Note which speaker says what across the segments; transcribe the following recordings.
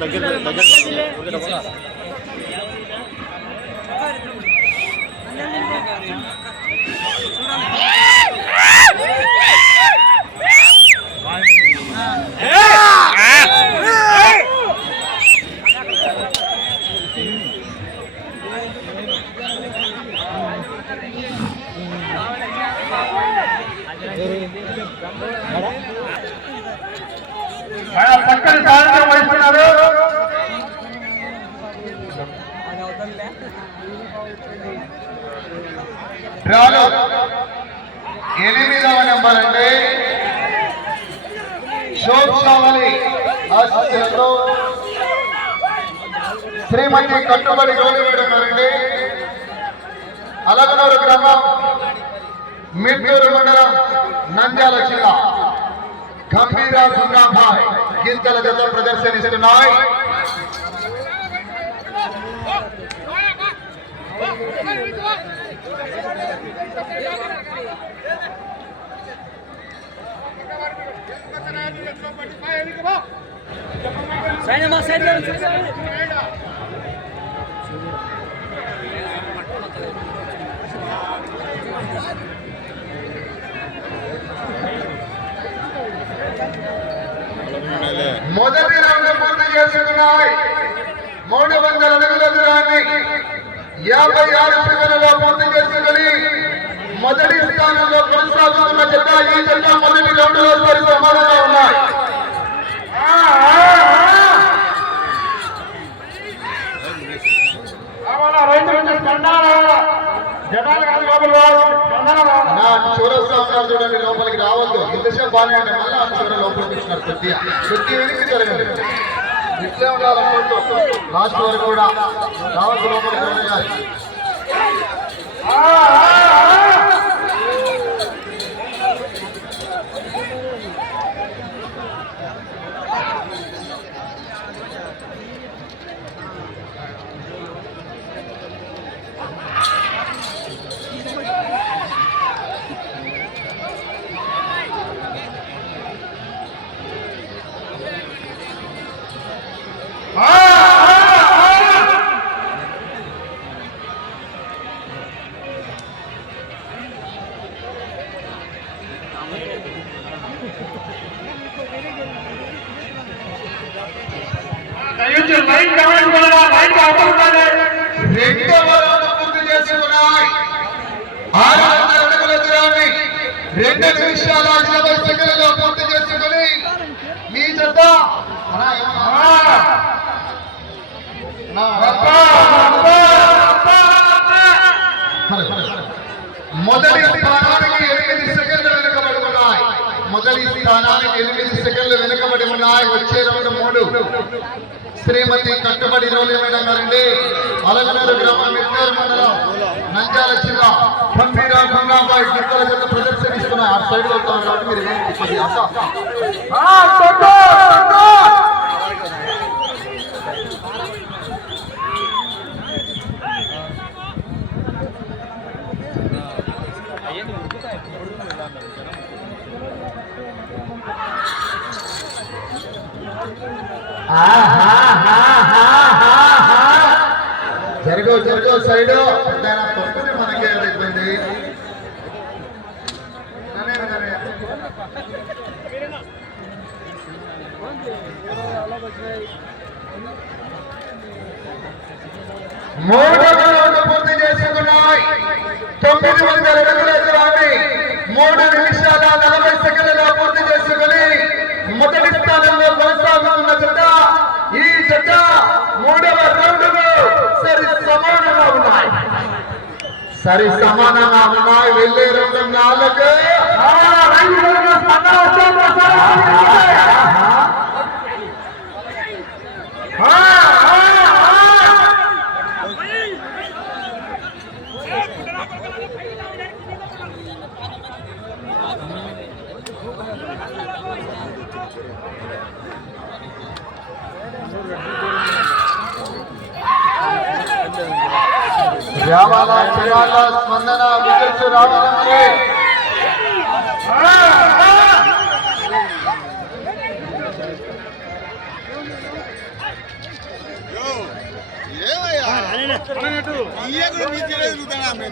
Speaker 1: దగ్గర దగ్గర
Speaker 2: చక్కని వహిస్తున్నారు. డ్రాలో ఎనిమిదవ నెంబర్ అండి. శోక్ సావలి ఆశీస్సులతో శ్రీమతి కట్టుబడి గౌరవేడు ఉన్నారండి అలగనూరు గ్రామం మిట్టూరు మండలం నంద్యాల జిల్లా. గంభీర గుండాభాయ్ గింతల జత ప్రదర్శనిస్తున్నాయి మొదటి రౌండ్ పూర్తి చేసుకున్నాయి. మూడు వందల అడుగుల దూరాన్ని యాభై ఆరు సెకండ్లలో పూర్తి చేసుకుని మొదటి స్థానంలో కొనసాగుతున్న జత ఈ జత మొదటి రౌండ్లో సరి సమానంగా ఉన్నాయి. జనాలు కాదు లోపల రావాలి. స్పందన రావాలా. నా చూరస్తా ఉన్నారు చూడండి లోపలికి రావద్దు. ఇంతసేపు బాగానే అంటే మళ్ళీ అనుసరణ లోపలికి వచ్చినారు కొద్దిగా కొద్దిగా వెనక్కి జరగండి ఇట్లే ఉండాలనుకుంటూ లాస్ట్ వరకు కూడా. రావద్దు లోపలికి వెళ్ళాలి మొదటి స్థానానికి ఎనిమిది సెకండ్లు వెనుకబడి ఉన్నాయి. వచ్చే రౌండ్ మూడు. శ్రీమతి కట్టుబడి రోలి మేడం గారండి. అలగనూరు గ్రామం మిట్టూరు మండలం నంద్యాల జిల్లా పంపీరా గంగాబాయి గిత్తల జత ప్రదర్శనిస్తున్నాయి. ఆ సైడ్ మీరు వెనక్కి కొద్దిగా అస- ఆ, కొట్టు, కొట్టు. జరగో జరగో సైడ్. పక్కనే మనకి ఇబ్బంది మూడు రౌండ్లు పూర్తి చేసుకున్నాయి. తొమ్మిది వందల అడుగుల దూరాన్ని మూడు నిమిషాల నలభై సెకండ్లలో పూర్తి చేసుకుని మొదటి స్థానంలో కొనసాగుతున్న జత ఈ జత మూడవ రౌండ్లో సరి సమానంగా ఉన్నాయి సరి సమానంగా ఉన్నాయి వెళ్ళే రౌండ్ నాలుగు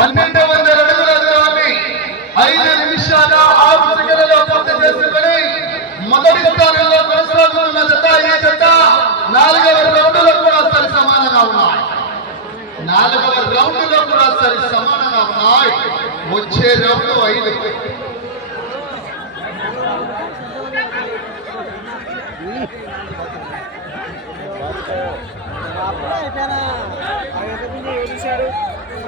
Speaker 2: పన్నెండు వందల అడుగుల దూరాన్ని ఐదు నిమిషాల ఆరు సెకండ్లలో పూర్తి చేసుకుని మొదటి స్థానంలో కొనసాగుతున్న జత ఈ జత నాలుగవ రౌండ్లో కూడా సరి సమానంగా ఉన్నాయి. నాలుగవ రౌండ్లో కూడా సరి సమానంగా ఉన్నాయి. వచ్చే రౌండ్ ఐదు
Speaker 3: ఫస్ట్ ఎందుకు చెప్పేదారా
Speaker 2: నా మళ్ళా లోపలికి వస్తా ఉన్నాడు కదా, ఎంతసేపు బాగానే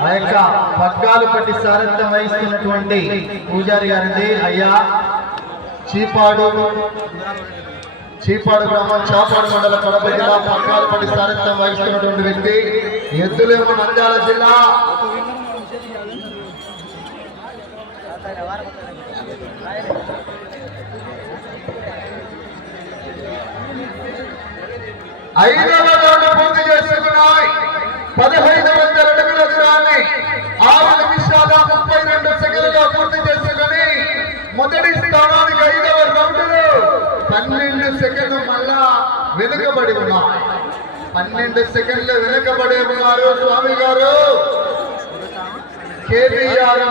Speaker 4: ఆ యొక్క పగ్గాలు పట్టి సారథ్యం వహిస్తున్నటువంటి పూజారి గారిది అయ్యా చీపాడు చీపాడు గ్రామం చాపాడు మండల కడప జిల్లా పగ్గాలు పట్టి సారథ్యం వహిస్తున్నటువంటి వ్యక్తి ఎద్దులేము నంద్యాల జిల్లా.
Speaker 2: ఐదవ పూర్తి చేసుకున్నాయి. పదహైదు మొదటి స్థానానికి ఐదవ రౌండ్లో పన్నెండు సెకండ్లు మళ్ళా వెనుకబడి ఉన్నాయి పన్నెండు సెకండ్లు వెనుకబడి ఉన్నారు స్వామి గారు. కేటీఆర్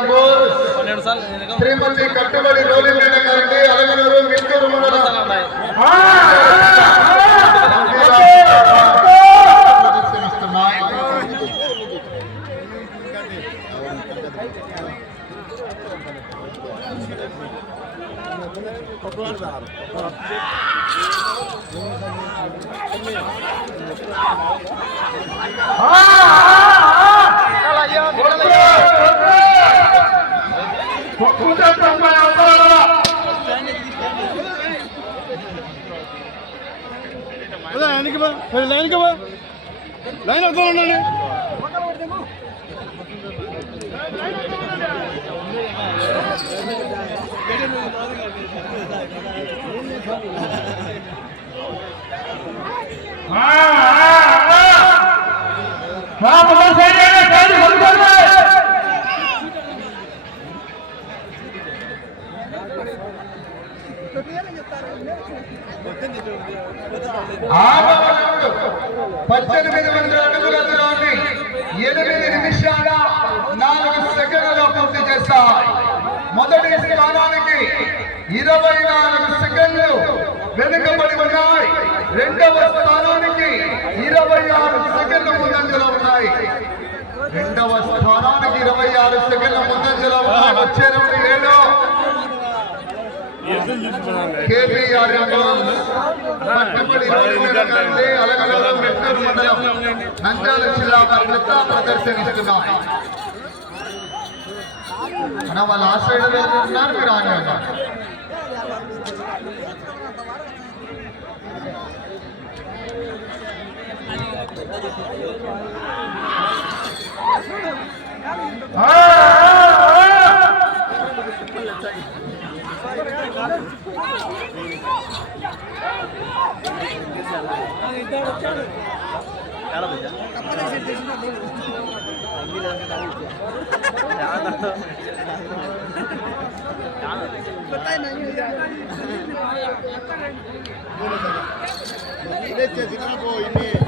Speaker 2: శ్రీమతి కట్టుబడి రోలి గారికి అలగనూరు మిట్టూరు మండలం. ప్రదర్శనిస్తున్నాయి
Speaker 1: లైన్కి బా లైన్కి బా లైన్ అవుతా ఉండండి
Speaker 2: হ্যাঁ, হ্যাঁ। ఉన్నాయి. రెండవ స్థానానికి ఇరవై ఆరు సెకండ్ల ముందంజలో ఉన్నాయి వచ్చే రెండు ఏడు కేటీఆర్ పట్టుబడి రోడ్డు మండలం నంద్యాల జిల్లా వారి నృత్య ప్రదర్శనిస్తున్నాయి మన వాళ్ళు ఆ సైడ్ ఉన్నారు మీరు ఆయన ఉన్నారు. ఆహాహాహా. ఏ,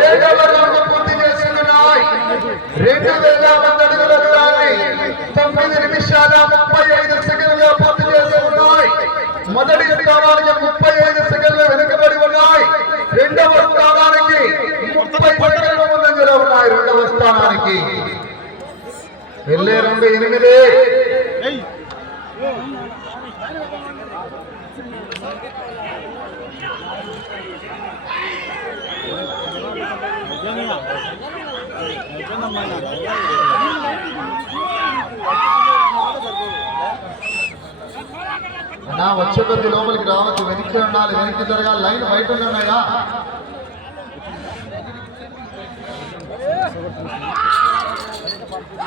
Speaker 2: ఏడవ రౌండ్ పూర్తి చేసుకున్నాయి రెండు వేల మంది అడుగుల దూరాన్ని తొమ్మిది నిమిషాల ముప్పై ఐదు సెకండ్లు పూర్తి చేసి ఉన్నాయి మొదటి స్థానానికి ముప్పై ఐదు సెకండ్లు వెనుకబడి ఉన్నాయి రెండవ స్థానానికి ముప్పై సెకండ్లు ముందంజలో ఉన్నాయి రెండవ స్థానానికి వెళ్ళే రెండు ఎనిమిది
Speaker 1: ఏయ్
Speaker 2: నా వచ్చే కొద్ది లోపలికి రావచ్చు వెనక్కి ఉండాలి వెనక్కి జరగాలి లైన్ బయట ఉన్నాయా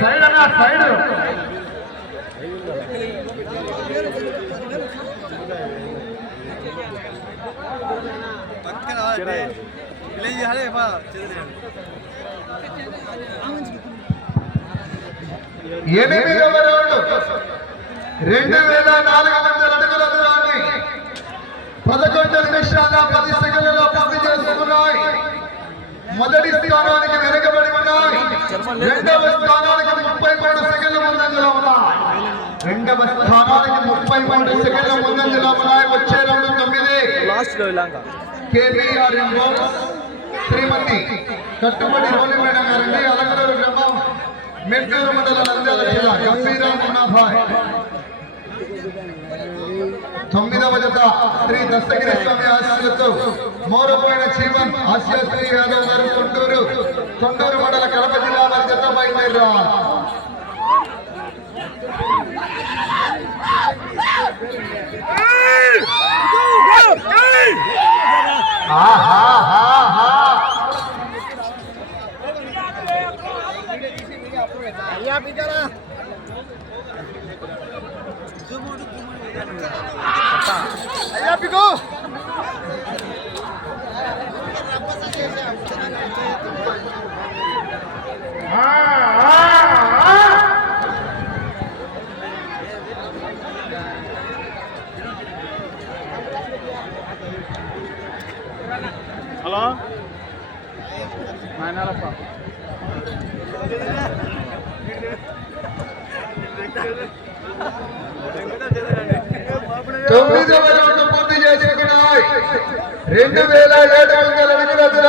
Speaker 2: సైడ్ అన్నా సైడ్
Speaker 3: పక్కన విలేజ్ అదే
Speaker 2: ఎనిమిదవ రౌండ్. రెండు వేల నాలుగు వందల అడుగుల దూరాన్ని పదకొండు నిమిషాల పది సెకండ్లలో పూర్తి చేసుకున్నాయి. మొదటి స్థానానికి వెనుకబడి ఉన్నాయి. రెండవ స్థానానికి ముప్పై మూడు సెకండ్ల ముందంజలో ఉన్నాయి. రెండవ స్థానానికి ముప్పై మూడు సెకండ్ల ముందంజలో ఉన్నాయి. వచ్చే రెండు తొమ్మిది.
Speaker 3: లాస్ట్లో
Speaker 2: కేబీఆర్ ఎంఓ శ్రీమతి కట్టుబడి రోలి మేడం గారండి. అలంగనూరు గ్రామం మెట్టూరు మండల నంద్యాల జిల్లా గంభీరా మున్నాభాయ్ తొమ్మిదవ జత శ్రీ దస్తగిరి స్వామి ఆశీస్సులతో మోరపోయిన జీవన్ ఆశ్యాశ్రీ యాదవ్ గారు తొంటూరు తొండూరు మండల కడప జిల్లా వారి జత బయలుదేరా ఆహాహాహా.
Speaker 3: అయ్యా పికరా
Speaker 1: అయ్యా పికో హలో నాయనారప్ప
Speaker 2: తొమ్మిదవ రౌండ్ పూర్తి చేసుకున్నాయి రెండు వేల ఏడు వందల అడుగుల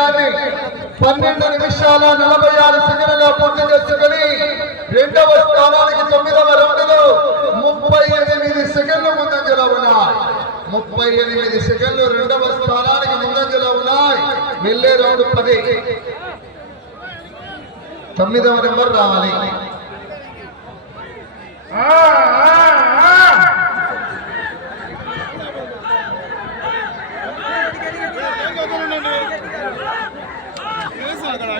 Speaker 2: పన్నెండు నిమిషాల నలభై ఆరు సెకండ్లలో పూర్తి చేసుకుని రెండవ స్థానానికి తొమ్మిదవ రౌండ్లో ముప్పై ఎనిమిది సెకండ్లు ముందంజలో ఉన్నాయి. ముప్పై ఎనిమిది సెకండ్లు రెండవ స్థానానికి ముందంజలో ఉన్నాయి. వెళ్ళే రౌండ్ పది. తొమ్మిదవ నెంబర్ రావాలి.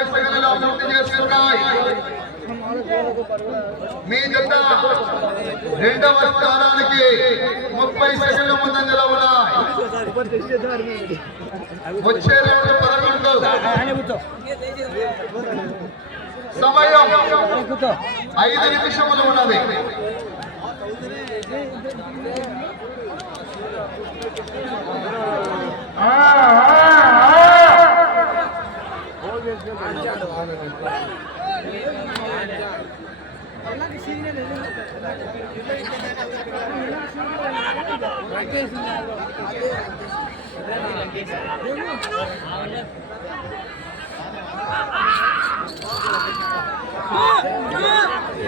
Speaker 2: ముప్పై సెకండ్లలో పూర్తి చేసుకున్నాయి మీ జత రెండవ స్థానానికి ముప్పై సెకండ్ల ముందంజలో ఉన్నాయి. వచ్చే రెండు పదకొండు. సమయం ఐదు నిమిషములు ఉన్నది.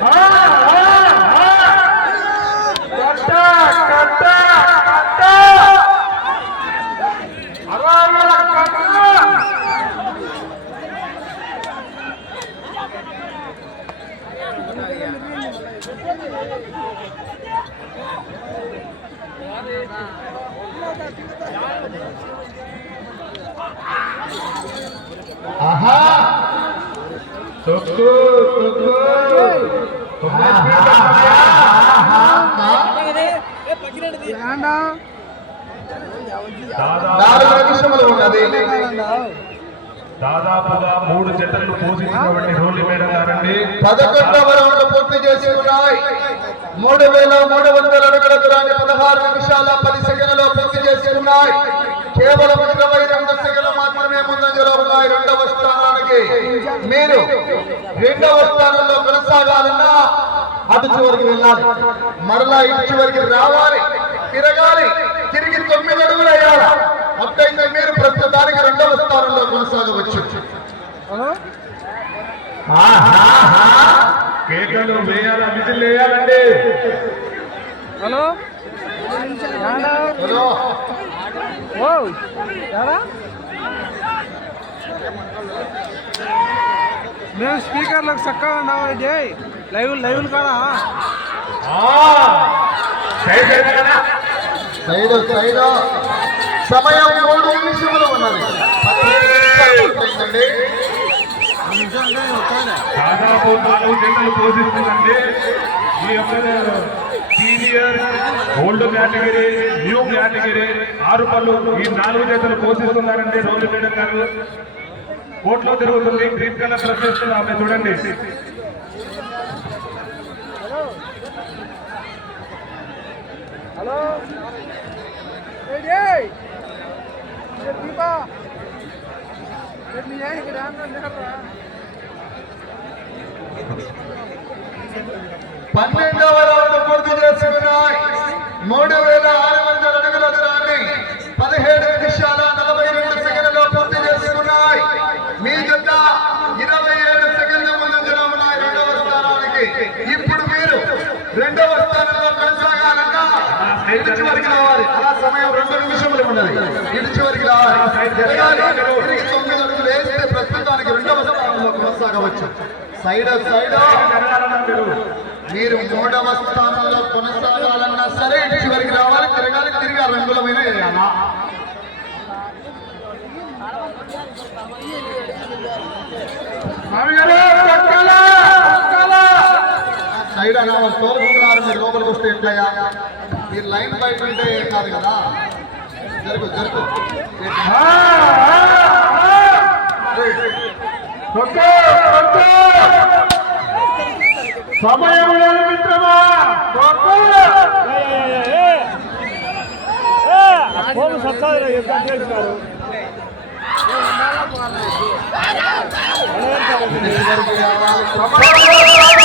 Speaker 2: 아!
Speaker 5: 아! 갔다! 갔다! 갔다!
Speaker 2: పదకొండవ రౌండ్ పూర్తి చేసి ఉన్నాయి. మూడు వేల మూడు వందల అడుగుల దూరాన్ని పదహారు నిమిషాల పది సెకండ్లలో పూర్తి చేసి ఉన్నాయి. కేవలం ఇరవై రెండు సెకండ్లు మాత్రమే ముందంజలో ఉన్నాయి రెండవ స్థానానికి. మీరు రెండవ స్థానంలో కొనసాగాలన్నా అటు చివరికి వెళ్ళాలి. మరలా ఇటు చివరికి రావాలి. తిరగాలి. తిరిగి తొమ్మిది అడుగులు అయ్యాలి అప్పుడైతే మీరు ప్రస్తుతానికి రెండవ స్థానంలో కొనసాగవచ్చు.
Speaker 5: కేకలు వేయాల విజిల్ వేయాలండి
Speaker 3: హలో?
Speaker 2: హలో.
Speaker 3: ఓ ఎవరా మేము స్పీకర్లకు చక్కగా ఉన్నామండి లైవ్ లైవ్
Speaker 2: సైడ్ సైడ్ సమయం మూడు నిమిషములు ఉన్నది.
Speaker 5: నాలుగు జతలు పోషిస్తుందండి. ఈ యొక్క senior old category new category ఆరు పళ్ళు ఈ నాలుగు జతలు పోషిస్తున్నారండి రోడ్లు మేడం గారు. కోట్లో తిరుగుతుంది గ్రీన్ కలర్ డ్రెస్ వేస్తుంది ఆమె చూడండి.
Speaker 3: హలో. దీపా. ఇక్కడ
Speaker 2: పన్నెండవ రౌండ్ పూర్తి చేసుకున్నాయి. మూడు వేల ఆరు వందల అడుగుల దూరాన్ని పదిహేడు నిమిషాల నలభై రెండు సెకండ్లలో పూర్తి చేసుకున్నాయి. మీ జత ఇరవై ఏడు సెకండ్ల ముందు ఉన్నాయి రెండవ స్థానానికి. ఇప్పుడు మీరు రెండవ స్థానంలో కొనసాగాలన్నా ఇటు చివరికి రావాలి. అలా సమయం రెండు నిమిషములు ఉన్నది. ఇటు చివరికి రావాలి. తొమ్మిది అడుగులు వేస్తే ప్రస్తుతానికి రెండవ స్థానం కొనసాగవచ్చు. సైడ్ సైడ్ మీరు మూడవ స్థానంలో కొనసాగాలన్నా సరే చివరికి రావాలి తిరగాలి తిరిగి ఆ రంగుల మీద వేయాలా. సైడ్ వాళ్ళు తోలుకుంటున్నారు మీరు లోపలికి వస్తే ఎట్లయ్యా? మీరు లైన్ బయట ఉంటే ఏం కాదు కదా? జరుగు జరుగు.
Speaker 5: సమయం లేదు మిత్రమా
Speaker 3: ఫోన్ సత్సారి ఎంత చేస్తున్నారు
Speaker 2: ఇటు